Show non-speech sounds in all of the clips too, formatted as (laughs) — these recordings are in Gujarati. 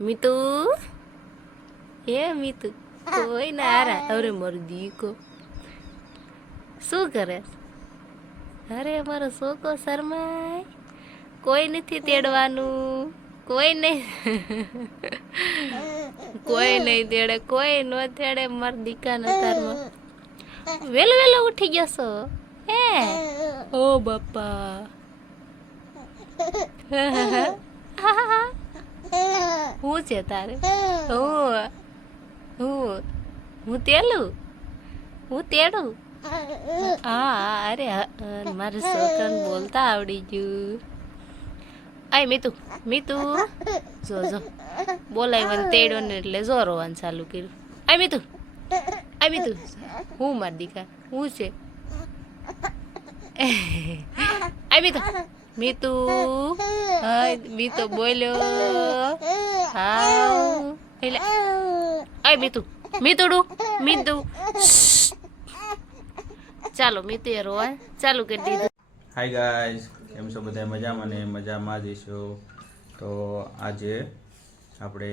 મીતુ હે મીતુ કોઈ ના હારા અરે મારો દીકો શું કરે અરે મારો સોકો શરમાય કોઈ નથી તેડવાનું કોઈ નહીં કોઈ નહીં તેડે કોઈ ન તેડે માર ન તારમાં વેલો વેલો ઉઠી ગયો છો હે ઓ બાપા હું છે તારે? હું. હું હું તેલું? હું તેડું? હા અરે હા, મારે છોકરાને બોલતા આવડી ગયું. આય મીતુ મીતુ. જો જો. બોલાવ્યો તેડ્યો ને એટલે જો રોવાનું ચાલુ કર્યું. આય મીતુ. આય મીતુ. હું માર દીકા હું છે? આય મીતુ. મીતુ. હા. મીતુ બોલ્યો. હા એટલે આય મીતુ મીતુડું મીતુ. ચાલો મીતુ એ રોવા ચાલુ કરી દીધું. હાય ગાઈઝ કેમ છો બધા? મજામાં ને મજામાં જ છો તો આજે આપણે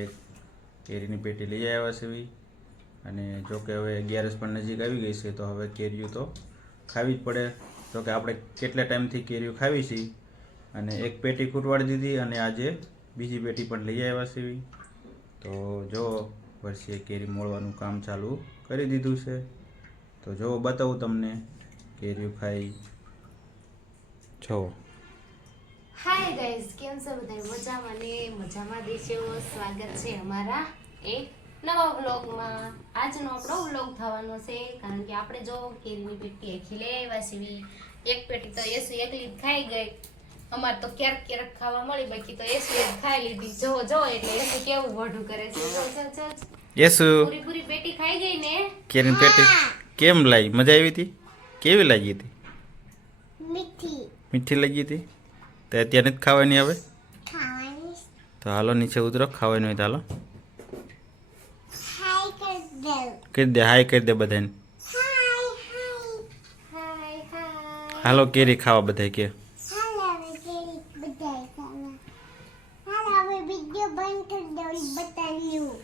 કેરીની પેટી લઈ આવ્યા છીએ અને જો કે હવે અગિયારસ પણ નજીક આવી ગઈ છે તો હવે કેરીઓ તો ખાવી જ પડે. તો કે આપણે કેટલા ટાઈમથી કેરીઓ ખાવી છીએ? અને એક પેટી ખૂટવાડી દીધી અને આજે બીજી પેટી પણ લઈ આવ્યા છીએ તો જો વર્ષીએ કેરી મોળવાનું કામ ચાલુ કરી દીધું છે. તો જો બતાવું તમને કેરીઓ ખાઈ જો હાય ગાઈઝ કેમ છો બધા? મજામાં ને મજામાં દેશો. સ્વાગત છે અમારા એક નવા વ્લોગમાં. આજનો આપણો વ્લોગ થવાનો છે, કારણ કે આપણે જો કેરીની પેટી આખી લઈ આવ્યા છીએ એક પેટી તો એસી એકલી ખાઈ ગઈ. અમારે તો ક્યારેક ક્યારેક ખાવા મળી બાકી તો એસુ જ ખાઈ લીધી. જો જો એટલે એસુ કેવું વઢું કરે છે. જો જો જો યેસુ. પૂરી પૂરી પેટી ખાઈ ગઈ ને? કેરીની પેટી કેમ લાગી? મજા આવી હતી? કેવી લાગી હતી? મીઠી. મીઠી લાગી હતી? તો અત્યારે જ ખાવાની હવે? ખાવાની. તો હાલો નીચે ઉતરો. ખાવાની હોય તો હાલો. કરી દે. હાય કરી દે બધાને. હાલો કેરી ખાવા બધા કે હાલ હવે કેરી બધાય ખાવા હાલ હવે વિડિયો બંધ કરી દઉં બતાવ્યું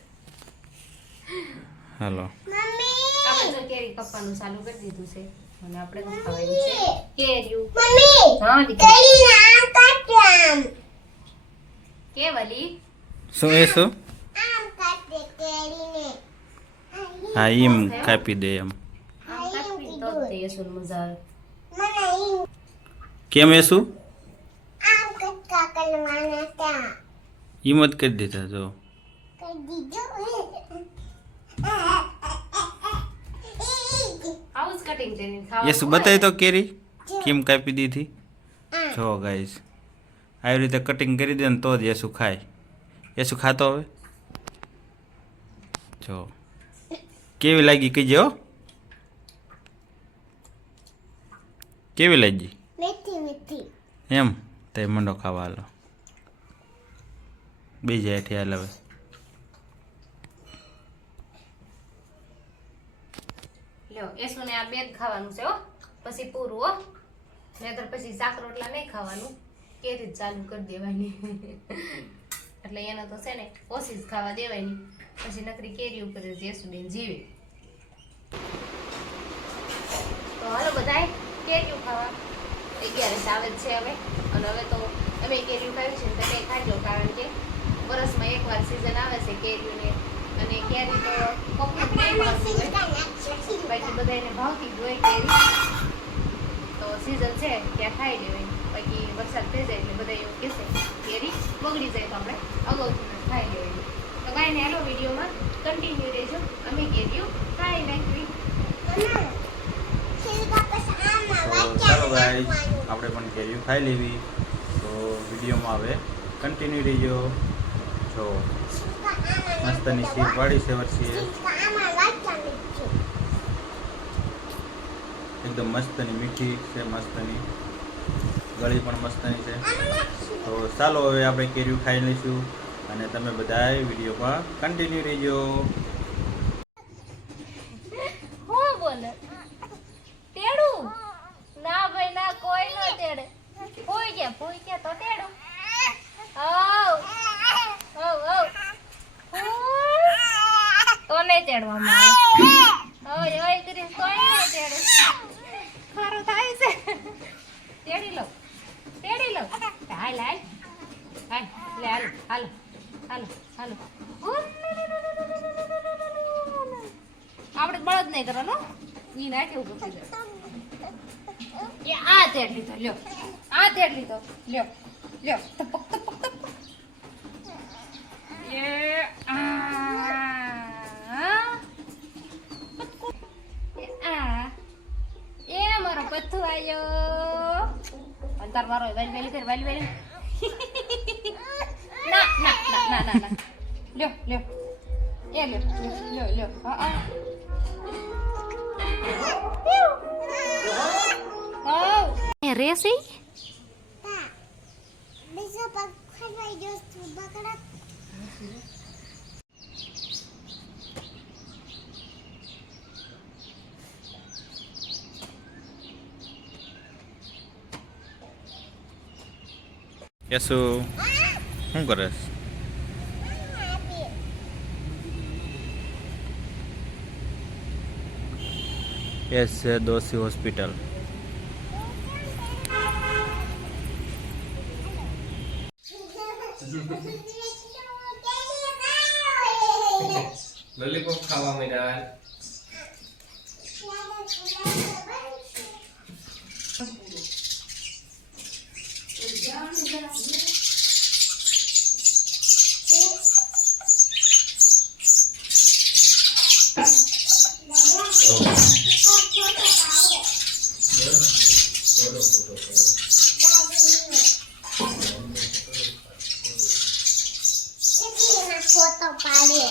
હાલો. મમ્મી! આપણે કેરી કપવાનું ચાલુ કરી દીધું છે. અને આપણે તો ખાવાની છે કેરીયું. મમ્મી! હા કેરી કે વલી શું એ શું? આમ કાટે કેરીને. હા એમ? કાપી દે એમ. કાપી તો તે યશુને મજા આવે કેમ એ શું? આમ કટકા કરવાના હતા. એમ કરી દીધા જો કટિંગ કરીને ખાવાનું એ શું બતાવી તો કેરી કેમ કાપી દીધી જો ગાઈસ આવી રીતે કટિંગ કરી દે ને તો જ યેસુ ખાય યેસુ ખાતો હવે જો કેવી લાગી કહીજે હો કેવી લાગી મીઠી મીઠી એમ તે મંડો ખાવા હાલો બીજા હેઠી હાલ હવે લ્યો એસુને આ બે જ ખાવાનું છે હો. પછી પૂરું હો. નહીતર પછી શાક રોટલા નહીં ખાવાનું. કેરી જ ચાલુ કરી દેવાની. (laughs) એટલે એને તો છે ને, ઓછી જ ખાવા દેવાની. પછી નકરી કેરી ઉપર જ જીવે. તો હાલો બધાય, કેરીઓ ખાવા. અગિયારસ આવે છે હવે. અને હવે તો અમે કેરીઓ ખાવી છે ને તમે ખાજો કારણ કે વરસમાં એકવાર સિઝન આવે છે કેરીઓની. અને કેરી તો જ નહીં ભાવતી હોય. બાકી બધાને ભાવતી જ હોય કેરી તો સીઝન છે ત્યાં ખાઈ લેવાય બાકી વરસાદ થઈ જાય એટલે બધા એવું કહેશે કેરી બગડી જાય તો આપણે અગાઉથી ખાઈ લેવાય તો કાંઈ નહીં હાલો વિડીયોમાં કન્ટિન્યુ રહેજો. અમે કેરીઓ ખાઈ નાખવી તો ચાલો ભાઈ આપણે પણ કેરીઓ ખાઈ લેવી. તો વિડીયોમાં હવે કન્ટિન્યુ રહીજો. જો મસ્તની સીટ વાળી છે વર્ષીએ એકદમ મસ્તની મીઠી છે, મસ્તની. ગળી પણ મસ્તની છે. તો ચાલો હવે આપણે કેરીઓ ખાઈ લઈશું અને તમે બધાય વિડીયોમાં કન્ટિન્યુ રહેજો. હું ના ભાઈ, ના, કોઈ ન તેડે. ફૂઈ ગયા ફૂઈ ગયા તો તેડું. ઓ ઓ ઓ એમે તેડવામાં આવે ઓય ઓય કરી કોઈ નહીં તેડે. ખારું થાય છે. તેડી લો તેડી લો. હાલ હાલ. હાલ લે હાલ હાલ હાલ હાલ. આપણે બળદ નહીં કરવાનો. ઈ નાખે ઊભો થઈ જાય. આ તેડ લીધો લ્યો. આ તેડ લીધો લ્યો લ્યો. ટપક ટપક ટપક. એ પથ્થુ આયો અંતર મારો વેલ વેલ કર વેલ વેલ ના ના ના ના ના ના લ્યો લ્યો એ લ્યો લ્યો લ્યો હા હા Oh. રેસી બીજો પગ ખરવાઈ ગયો બકડા યસુ શું કરે યસ છે દોશી હોસ્પિટલ લોલીપોપ ખાવા માંડ્યા ફોટો પાડે